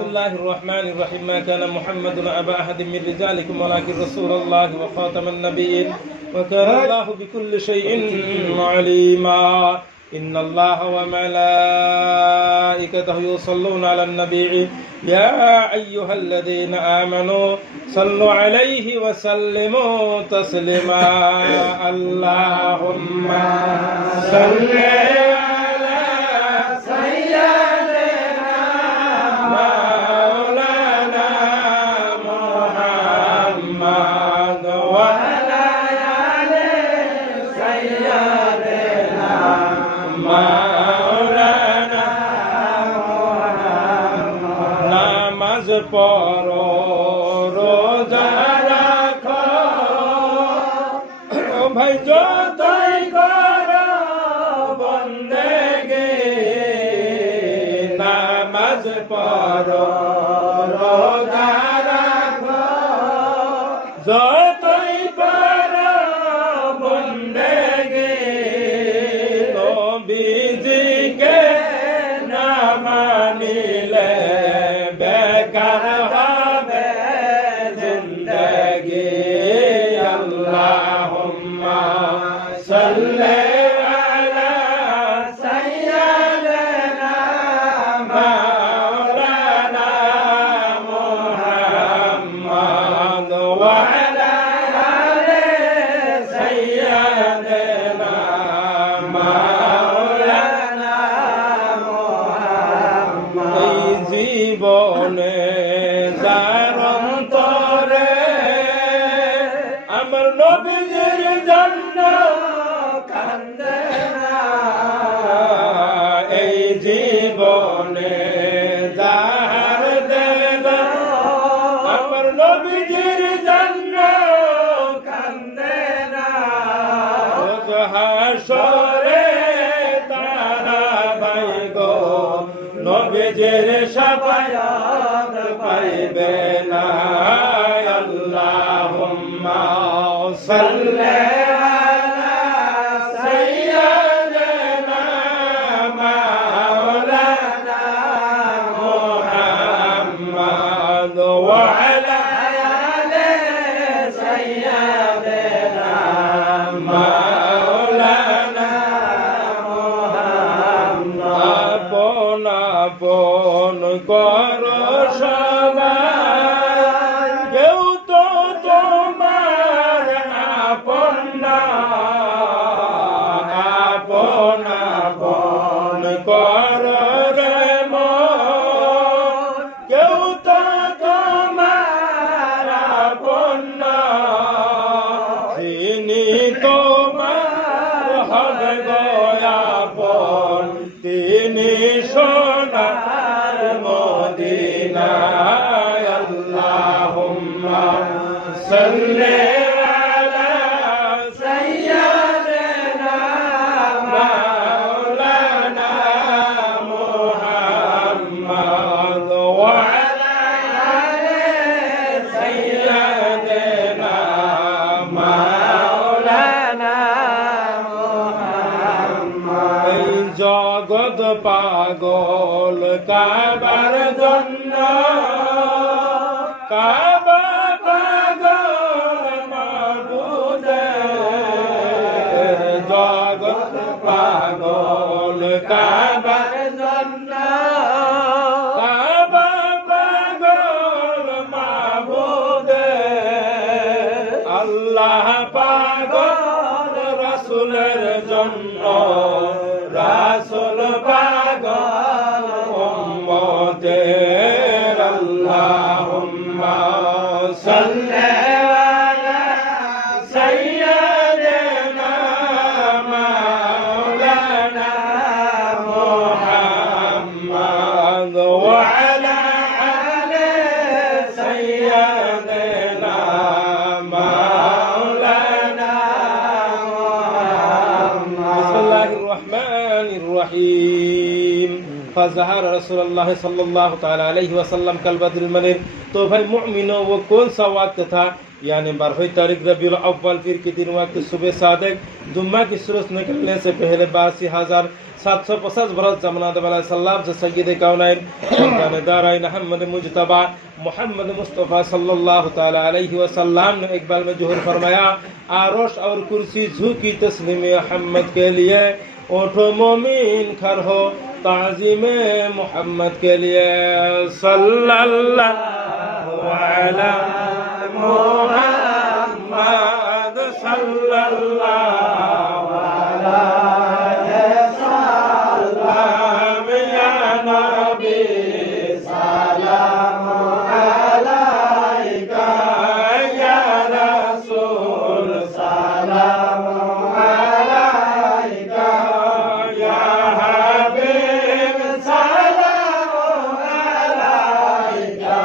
بسم الله الرحمن الرحيم ما كان محمد أبا أحد من رجالكم ولكن رسول الله وخاتم النبيين وكان الله بكل شيء عليما إن الله وملائكته يصلون على النبي يا أيها الذين آمنوا صلوا عليه وسلموا تسليما اللهم صل পড়ো রোজা রাখো ভাই যতই করো বন্দেগি নামাজ পড়ো রোজা রাখো যতই করো বন্দেগি নবীজিকে না মানিলে বেকার হবে জিন্দেগি আল্লাহুম্মা সাল্লি আলা সাইয়্যিদিনা মাওলানা মুহাম্মদ ওয়া আলা আলি সাইয়্যিদিনা মাওলানা মুহাম্মদ এই জীবনে যার অন্তরে আমার নবীজির জন্য কান্দে না এই জীবনে যার দেব আমার নবীজির জন্য কান্দে না হাসরে তারা ভাই গো নবীজির শাফায়াত পাইবে না আল্লাহুম্মা সাল্লি আলা সাইয়্যিদিনা মাওলানা মুহাম্মদ ওয়া আলা আলি সাইয়্যিদিনা মাওলানা মুহাম্মদ আপন করো সবাই কেউ তো তোমার আপন না আপন আপন করো রে মন কেউ তো তোমার আপন না তিনি তোমার হবে গো আপন তিনি সোনার মদিনা আল্লাহুম্মা সাল্লি আলা সাইয়্যিদিনা মাওলানা মুহাম্মদ ওয়া আলা আলি সাইয়্যিদিনা মাওলানা মুহাম্মদ এই জগৎ পাগল কাবার জন্য কাবা পাগল মাবুদের জগৎ পাগল কাবার জন্য কাবা পাগল মাবুদের আল্লাহ পাগল রাসূলের জন্য রাসূল পাগল উম্মতের আল্লাহুম্মা সাল্লি আলা সাইয়্যিদিনা মাওলানা মুহাম্মদ ওয়া আলা আলি সাইয়্যিদিনা মাওলানা মুহাম্মদ বিসমিল্লাহির রহমানির রহিম فظهر رسول الله صلى الله تعالى عليه وسلم कल बद्र मनिर। तो भाई मुमिनो वो कौन सा वक्त था यानी 12 तारीख रबीउल अव्वल पीर के दिन वक्त सुबह सादिक जुम्मा की सूरज निकलने से पहले 82,750 बरस जमना वाला सल्लल्लाहु अलैहि सय्यद काउनाइन सुल्तान दाराइन अहमद मुजतबा मोहम्मद मुस्तफ़ा सल्लल्लाहु ताला अलैहि वसल्लम ने एक बार में जोहर फरमाया, आरोश और कुर्सी झुकी तस्लीम अहमद के लिए, ओठो मोमिन खर हो ताज़ीम मोहम्मद के लिए। सल्लल्लाहु अलैहि मोहम्मद सल्लल्लाहु अलैहि वसल्लम या नबी सलाम अलैका या रसूल सलाम अलैका या हबीब सलाम अलैका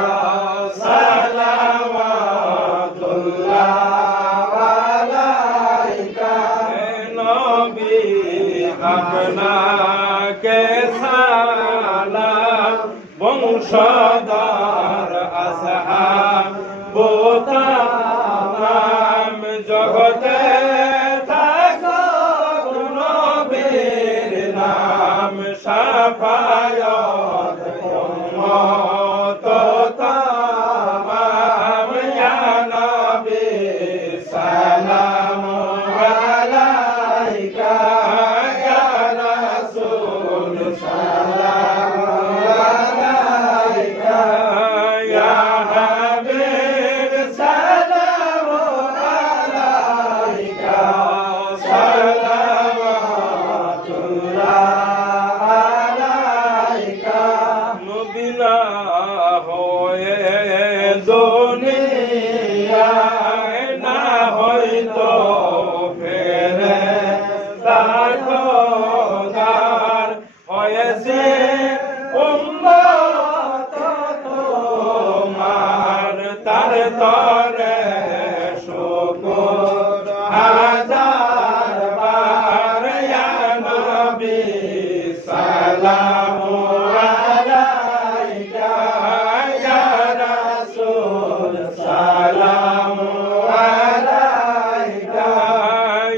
আপনাকে সালাম বংশধর আসহাব তামাম জগতে থাকো নবীর নাম শাফায়াত উম্মত তামাম ইয়া নবী সালাম আলাইকা তরে শুকর হাজার বার ইয়া নবী সালাম আলাইকা ইয়া রাসূল সালাম আলাইকা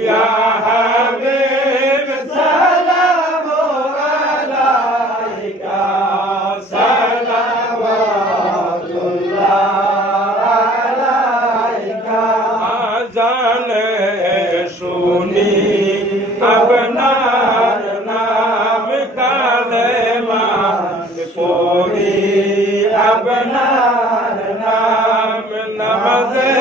ইয়া হাবিব সালাম আলাইকা সালাওয়াতুল্লাহ জানে শুনি আপনার নাম কালেমা পড়ি আপনার নাম নামাজে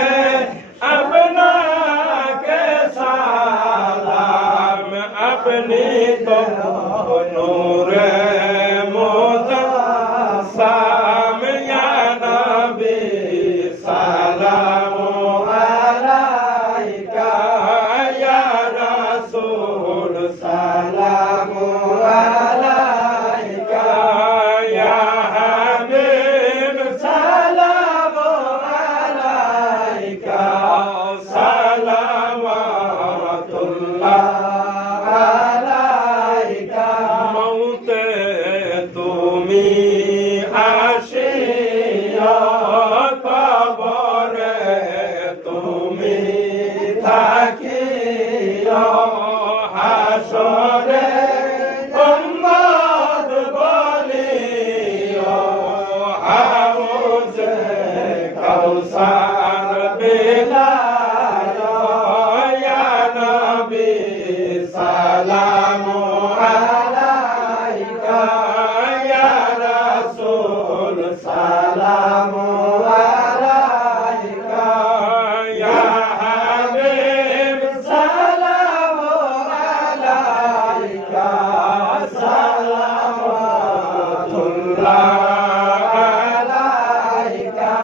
আপনাকে সালাম আপনি তো নূরে মুজাসসাম ইয়া নবী সালাম سلام عليك يا حبيب سلام عليك صلوات الله عليك موت তুমি আসিয়া কবরে তুমি থাকিয়া হাসরে উম্মত বলিও হাউজে কাউসার